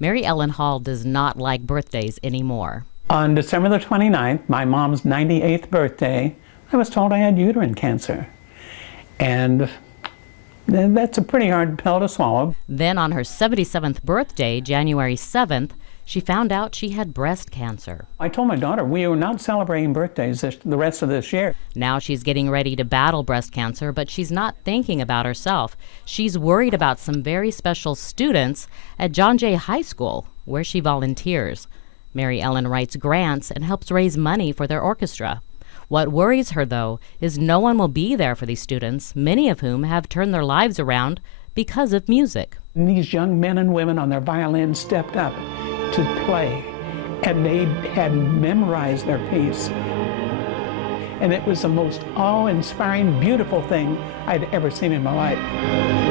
Mary Ellen Hall does not like birthdays anymore. On December the 29th, my mom's 98th birthday, I was told I had uterine cancer. And that's a pretty hard pill to swallow. Then on her 77th birthday, January 7th, she found out she had breast cancer. I told my daughter we were not celebrating birthdays the rest of this year. Now she's getting ready to battle breast cancer, but she's not thinking about herself. She's worried about some very special students at John Jay High School, where she volunteers. Mary Ellen writes grants and helps raise money for their orchestra. What worries her, though, is no one will be there for these students, many of whom have turned their lives around because of music. And these young men and women on their violins stepped up to play, and they had memorized their piece. And it was the most awe-inspiring, beautiful thing I'd ever seen in my life.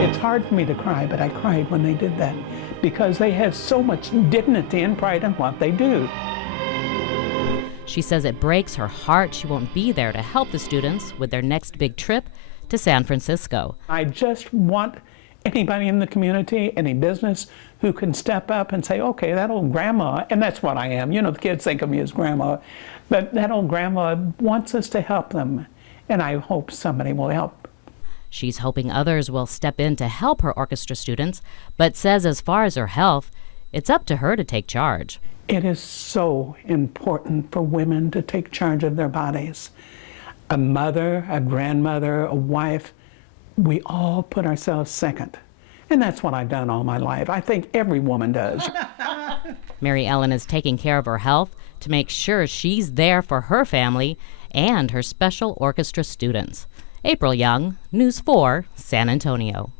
It's hard for me to cry, but I cried when they did that because they have so much dignity and pride in what they do. She says it breaks her heart she won't be there to help the students with their next big trip to San Francisco. I just want anybody in the community, any business, who can step up and say, okay, that old grandma, and that's what I am. You know, the kids think of me as grandma, but that old grandma wants us to help them, and I hope somebody will help. She's hoping others will step in to help her orchestra students, but says as far as her health, it's up to her to take charge. It is so important for women to take charge of their bodies. A mother, a grandmother, a wife, we all put ourselves second. And that's what I've done all my life. I think every woman does. Mary Ellen is taking care of her health to make sure she's there for her family and her special orchestra students. April Young, News 4, San Antonio.